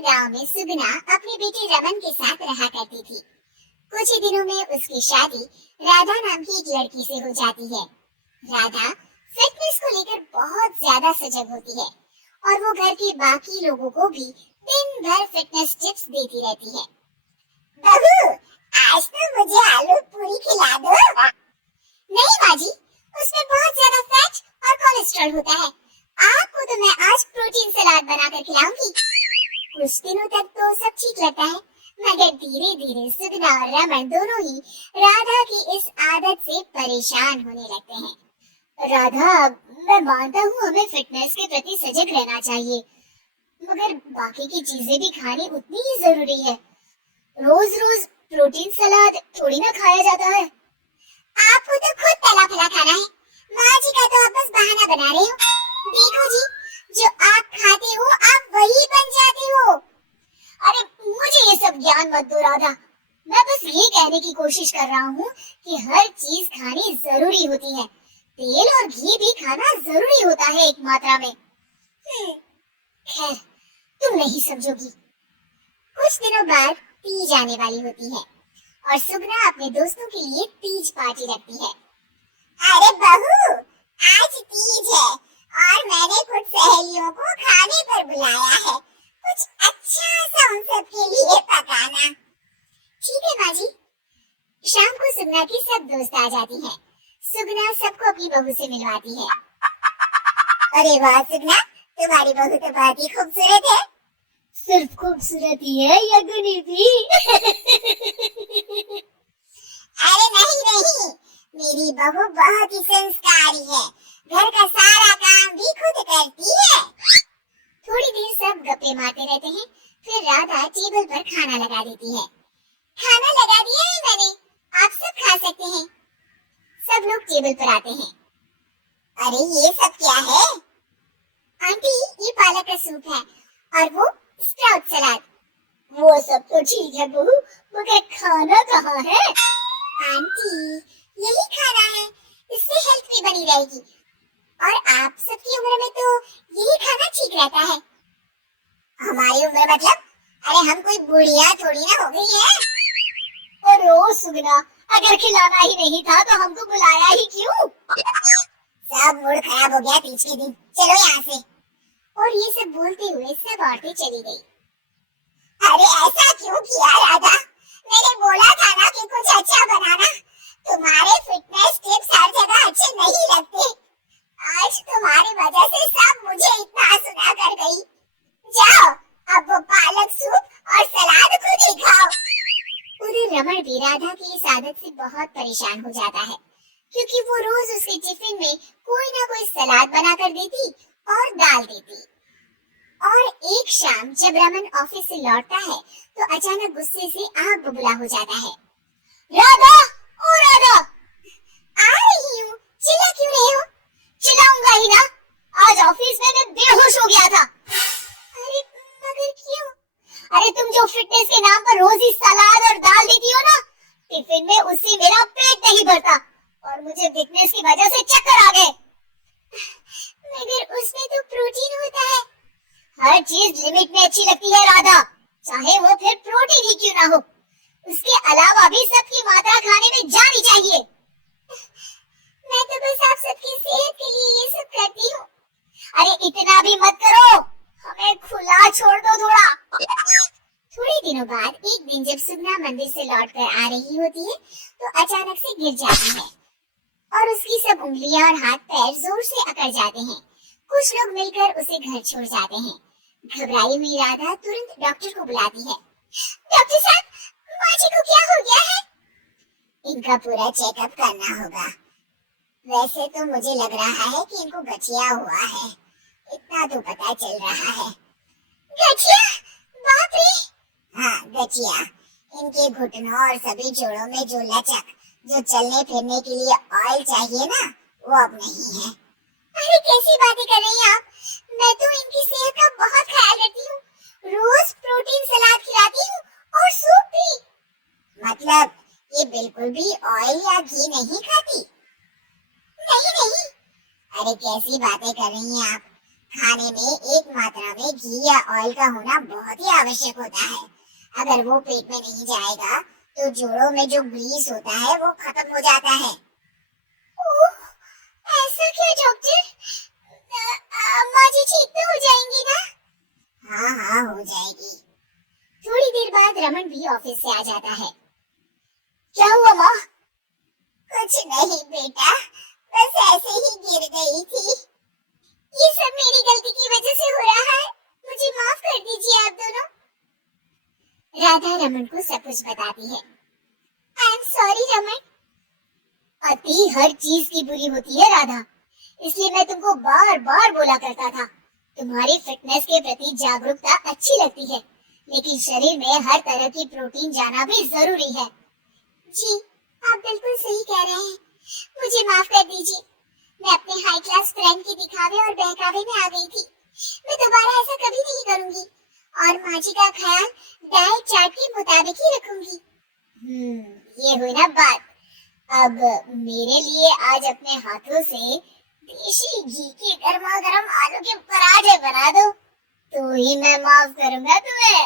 गांव में सुगना अपने बेटे रमन के साथ रहा करती थी। कुछ ही दिनों में उसकी शादी राधा नाम की एक लड़की से हो जाती है। राधा फिटनेस को लेकर बहुत ज्यादा सजग होती है और वो घर के बाकी लोगों को भी दिन भर फिटनेस टिप्स देती रहती है। बहू, आज तो मुझे आलू पूरी खिला दो। नहीं माँ जी, उसमें बहुत ज्यादा फैट और कोलेस्ट्रॉल होता है। आपको तो मैं आज प्रोटीन सलाद बनाकर खिलाऊंगी। कुछ दिनों तक तो सब ठीक लगता है, मगर धीरे धीरे सुगना और रमन दोनों ही राधा की इस आदत से परेशान होने लगते हैं। राधा, मैं मानता हूँ हमें फिटनेस के प्रति सजग रहना चाहिए, मगर बाकी की चीजें भी खानी उतनी ही जरूरी है। रोज रोज प्रोटीन सलाद थोड़ी ना खाया जाता है। आपको तो खुद तला फला खाना है, माँ जी का तो आप बस बहाना बना रहे हो। देखो जी, जो आप खाते हो आप वही बन जाते हो। अरे मुझे ये सब ज्ञान मत दो राधा, मैं बस ये कहने की कोशिश कर रहा हूँ कि हर चीज खानी जरूरी होती है। तेल और घी भी खाना जरूरी होता है एक मात्रा में। खैर, तुम नहीं समझोगी। कुछ दिनों बाद तीज आने वाली होती है और सुगना अपने दोस्तों के लिए तीज पार्टी रखती है। अरे बहू, आज तीज है और मैंने कुछ सहेलियों को खाने पर बुलाया है। कुछ अच्छा सा उन सब के लिए पकाना। ठीक है माँ जी। शाम को सुगना की सब दोस्त आ जाती हैं। सुगना सबको अपनी बहू से मिलवाती है। अरे वाह सुगना, तुम्हारी बहू तो बहुत ही खूबसूरत है। सिर्फ खूबसूरत ही है या गुनी भी? अरे नहीं नहीं, मेरी बहू बहुत ही संस्कारी है, घर का सारा काम भी खुद करती है। थोड़ी देर सब गप्पे मारते रहते हैं, फिर राधा टेबल पर खाना लगा देती है। खाना लगा दिया है मैंने, आप सब खा सकते हैं। सब लोग टेबल पर आते हैं। अरे ये सब क्या है? आंटी, ये पालक का सूप है और वो स्प्राउट सलाद। वो सब तो ठीक है बहू, मगर खाना कहाँ है? आंटी, यही खाना है, इससे हेल्थ भी बनी रहेगी और आप सबकी उम्र में तो यही खाना ठीक रहता है। हमारी उम्र मतलब? अरे हम कोई बुढ़िया थोड़ी ना हो गई है। और ओ सुगना, अगर खिलाना ही नहीं था तो हमको बुलाया ही क्यों? सब मूड खराब हो गया तीज के दिन, चलो यहाँ से। और ये सब बोलते हुए सब औरतें चली गई। अरे ऐसा क्यों किया राधा? मैंने बोला था ना कि कुछ अच्छा बनाना। तुम्हारे फिटनेस टिप्स हर जगह अच्छे नहीं लगते। आज तुम्हारी वजह से सब मुझे इतना सुना कर गई। जाओ, अब वो पालक सूप और सलाद खुद ही खाओ। उधर रमन भी राधा की इस आदत से बहुत परेशान हो जाता है, क्योंकि वो रोज उसके टिफिन में कोई ना कोई सलाद बना कर देती और डाल देती। और एक शाम जब रमन ऑफिस से लौटता है तो अचानक गुस्से से आग बबूला हो जाता है। राधा, ओ राधा! आ रही हूँ, चिल्ला क्यों रहे हो? चिल्लाऊंगा ही ना, आज ऑफिस में मैं बेहोश हो गया था। अरे मगर क्यों? अरे तुम जो फिटनेस के नाम पर रोज ही सलाद और दाल देती हो ना, टिफिन में उससे मेरा पेट नहीं भरता और मुझे वीकनेस की वजह से चक्कर आ गए। मगर उसमें तो प्रोटीन होता है। हर चीज लिमिट में अच्छी लगती है राधा, चाहे वो फिर प्रोटीन ही क्यों ना हो। उसके अलावा भी सबकी मात्रा खाने में जानी चाहिए। मैं तो बस आप सबकी सेहत के लिए ये सब करती हूँ। अरे इतना भी मत करो, हमें खुला छोड़ दो थोड़ा। थोड़े दिनों बाद एक दिन जब सुगना मंदिर से लौटकर आ रही होती है तो अचानक से गिर जाती है और उसकी सब उंगलियां और हाथ पैर जोर से अकड़ जाते हैं। कुछ लोग मिलकर उसे घर छोड़ जाते हैं। घबराई हुई राधा तुरंत डॉक्टर को बुलाती है। डॉक्टर साहब, माँ जी को क्या हो गया है? इनका पूरा चेकअप करना होगा। वैसे तो मुझे लग रहा है कि इनको गठिया हुआ है, इतना तो पता चल रहा है। गठिया? बाप रे! हाँ, गठिया। इनके घुटनों और सभी जोड़ों में जो लचक, जो चलने फिरने के लिए ऑयल चाहिए ना, वो अब नहीं है। अरे कैसी बातें कर रही हैं आप? मैं तो इनकी सेहत का बहुत ख्याल रखती हूँ, रोज प्रोटीन सलाद खिलाती हूँ और सूप भी। मतलब ये बिल्कुल भी ऑयल या घी नहीं खाती? नहीं नहीं। अरे कैसी बातें कर रही हैं आप? खाने में एक मात्रा में घी या ऑयल का होना बहुत ही आवश्यक होता है। अगर वो पेट में नहीं जाएगा तो जोड़ों में जो ग्रीस होता है वो खत्म हो जाता है। ओह, ऐसा क्या डॉक्टर? अम्मा जी ठीक तो हो जाएंगी ना? हाँ हाँ, हो जाएगी। थोड़ी देर बाद रमन भी ऑफिस से आ जाता है। क्या हुआ माँ? कुछ नहीं बेटा, बस ऐसे ही गिर गई थी। ये सब मेरी गलती की वजह से हो रहा है, मुझे माफ कर दीजिए आप दोनों। राधा रमन को सब कुछ बताती है। I am sorry Raman. अति हर चीज की बुरी होती है राधा, इसलिए मैं तुमको बार बार बोला करता था। तुम्हारी फिटनेस के प्रति जागरूकता अच्छी लगती है, लेकिन शरीर में हर तरह की प्रोटीन जाना भी जरूरी है। जी, आप बिल्कुल सही कह रहे हैं। मुझे माफ कर दीजिए। मैं अपने हाई क्लास फ्रेंड के दिखावे और बहकावे में आ गई थी। मैं दोबारा ऐसा कभी नहीं करूंगी और माँ जी का ख्याल डाइट चार्ट के मुताबिक ही रखूंगी। ये हुई ना बात। अब मेरे लिए आज अपने हाथों से देशी घी के गर्मा गर्म आलू के पराठे बना दो, तो ही मैं माफ करूंगा तुम्हें।